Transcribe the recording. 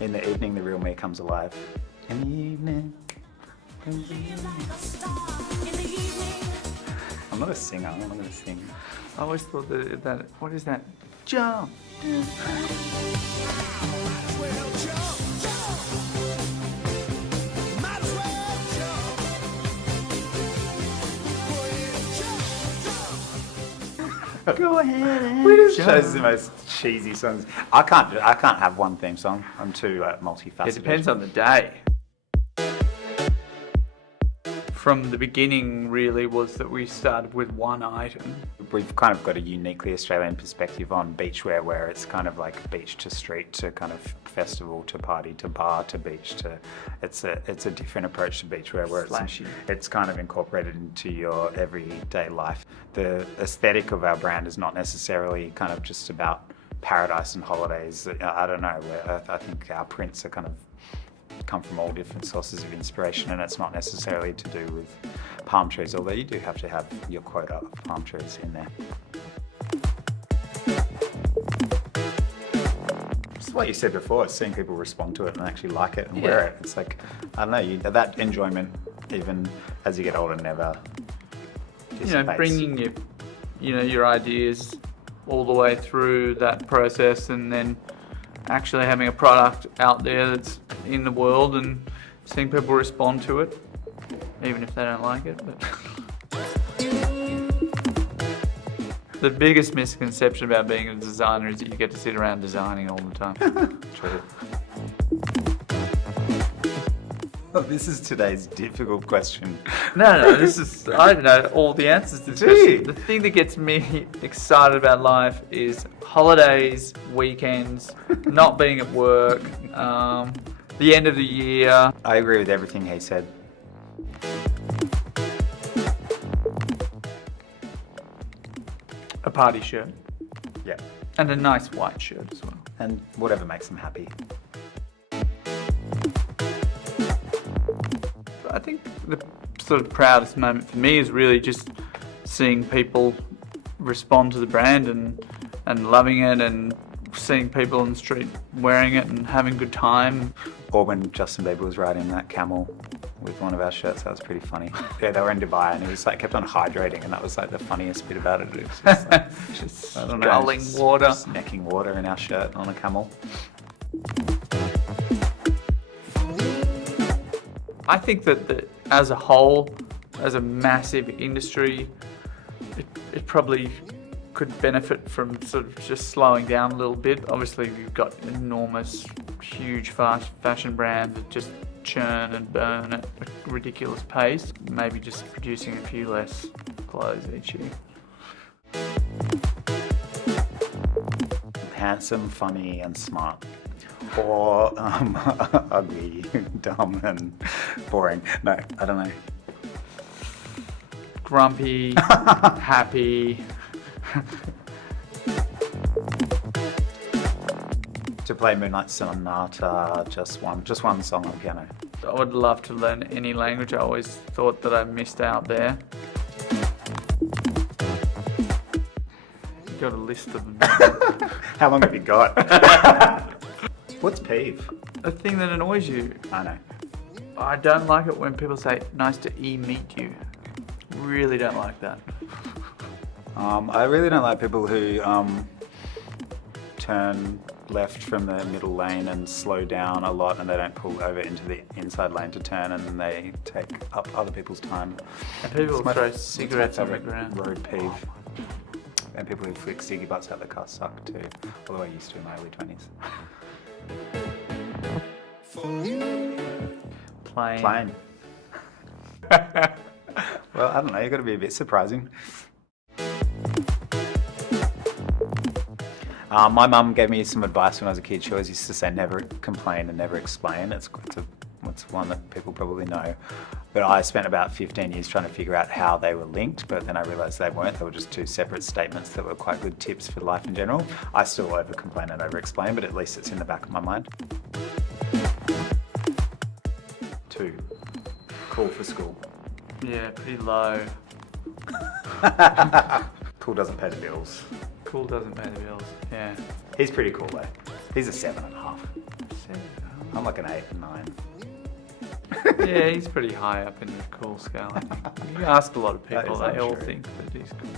In the evening, the real me comes alive. In the evening. I'm not a singer, I'm not going to sing. I always thought that what is that? Jump! Go ahead and shows the most cheesy songs. I can't have one theme song. I'm too multifaceted. It depends on the day. From the beginning, really, was that we started with one item. We've kind of got a uniquely Australian perspective on beachwear, where it's kind of like beach to street to kind of festival to party to bar to beach to. It's a different approach to beachwear where it's kind of incorporated into your everyday life. The aesthetic of our brand is not necessarily kind of just about paradise and holidays. I don't know. I think our prints are kind of come from all different sources of inspiration, and it's not necessarily to do with palm trees, although you do have to have your quota of palm trees in there. It's what you said before, seeing people respond to it and actually like it and wear it. It's like, I don't know, that enjoyment, even as you get older, never dissipates. You know, bringing your ideas all the way through that process, and then actually having a product out there that's in the world and seeing people respond to it, even if they don't like it. But the biggest misconception about being a designer is that you get to sit around designing all the time. True. Well, this is today's difficult question. No, this is, I don't know all the answers to this question. The thing that gets me excited about life is holidays, weekends, not being at work, the end of the year. I agree with everything he said. A party shirt. Yeah. And a nice white shirt as well. And whatever makes them happy. I think the sort of proudest moment for me is really just seeing people respond to the brand and loving it, and seeing people on the street wearing it and having a good time. Or when Justin Bieber was riding that camel with one of our shirts, that was pretty funny. Yeah, they were in Dubai and he was like kept on hydrating, and that was like the funniest bit about it. It was just, like, Just I don't know, sculling water. Just necking water in our shirt on a camel. I think that as a whole, as a massive industry, it probably could benefit from sort of just slowing down a little bit. Obviously, we've got enormous, huge, fast fashion brands that just churn and burn at a ridiculous pace. Maybe just producing a few less clothes each year. Handsome, funny, and smart. Or ugly, dumb, and boring. No, I don't know. Grumpy, happy. To play Moonlight Sonata, just one song on piano. I would love to learn any language. I always thought that I missed out there. Got a list of them. How long have you got? What's peeve? A thing that annoys you. I know. I don't like it when people say, nice to meet you. Really don't like that. I really don't like people who turn left from the middle lane and slow down a lot, and they don't pull over into the inside lane to turn, and they take up other people's time. And people throw cigarettes on the ground. Road peeve. And people who flick ciggy butts out the car suck too. Although I used to in my early 20s. Plain. Well, I don't know, you've got to be a bit surprising. My mum gave me some advice when I was a kid. She always used to say never complain and never explain. It's one that people probably know. But I spent about 15 years trying to figure out how they were linked, but then I realised they weren't. They were just two separate statements that were quite good tips for life in general. I still over-complain and over-explain, but at least it's in the back of my mind. 2, cool for school. Yeah, pretty low. Cool doesn't pay the bills. Cool doesn't pay the bills. Yeah. He's pretty cool though. He's a 7.5. I'm like an 8 and 9. Yeah, he's pretty high up in the cool scale, I think. You ask a lot of people, That is they all untrue. think that he's cool.